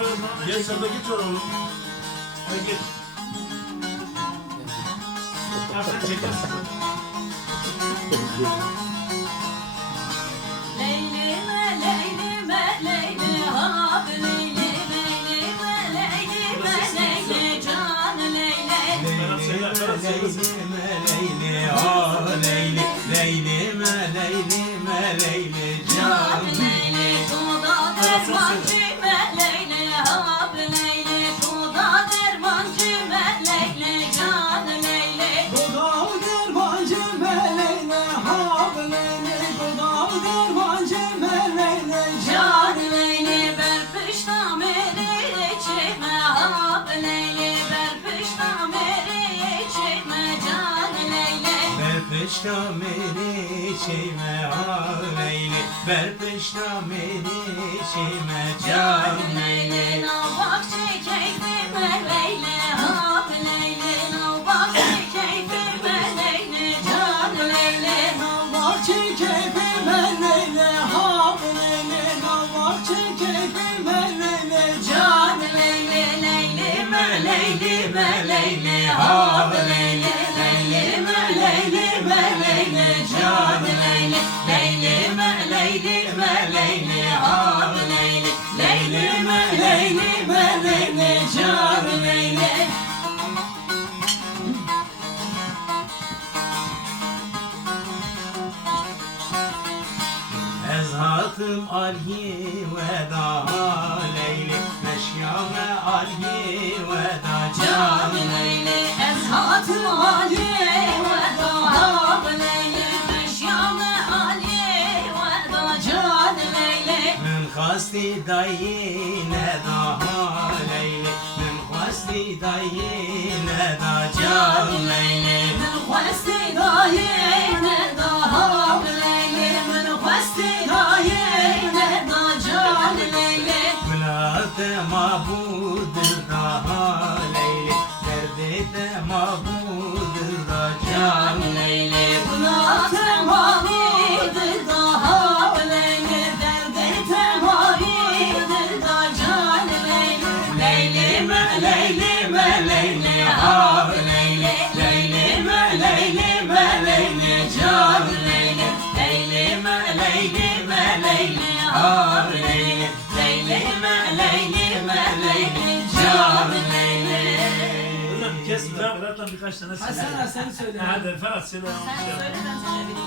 Geç sen de geç oraya oğlum. Hadi geç. Ya sen çekersin. Leylime, leylime, leyli hap, leylime, leylime, leylime, leyli can, leyli. Leyli, ah Leyli, Leylime, Leylime, Leyli, can Leyli, kuda dermancıme, leyli hap, leyli, kuda dermancıme, leyli can, leyli. Godav dermancı meleyle, hab Leyli, Godav dermancı meleyle, Can leyli, berpişta meri çekme, hap leyli, berpişta meri çekme, can leyli. Berpeşta meni çeyme, ah Leyli, Berpeşta meni çeyme, can Leyli, navbak çekeyfime, leyli, hap leyli, navbak çekeyfime, leyli, can leyli. Nalbakçı keyfime Leyli, hab Leyli, Nalbakçı keyfime Leyli, Can leyli, leylime, leylime, leyli, hap leyli, leylime, leylime, leyli, can leyli, leylime, leylime, leyli, hap leyli, leylime, leylime, leyli, can leyli. Ezhatım alhi veda Leyli, Meşyame alhi veda, can Leyli, ezhatım Ali veda, hap leyli, meşyame Ali veda, can leyli. Min kasti dayi neda Leyli, min kasti dayi neda, can Leyli. من خواستی دایه ندا لیلی من خواستی دایه ندا جان لیلی Mülât mabuddir da Leyli, derdete mabuddir da, can Leyli buna temavidir daha Leyli derde temavidir da can Leyli Leylime leylime leyli ha Leyli Leylime leylime leyli can Leyli Leylime leylime leyli ha Leyli Leylime leylime leyli can Leyli. Hocam kesme. Ferhat'tan birkaç tane söyle. Hasan sen söyle. Hadi Ferhat söyle. Sen söyle ben söyleyeyim.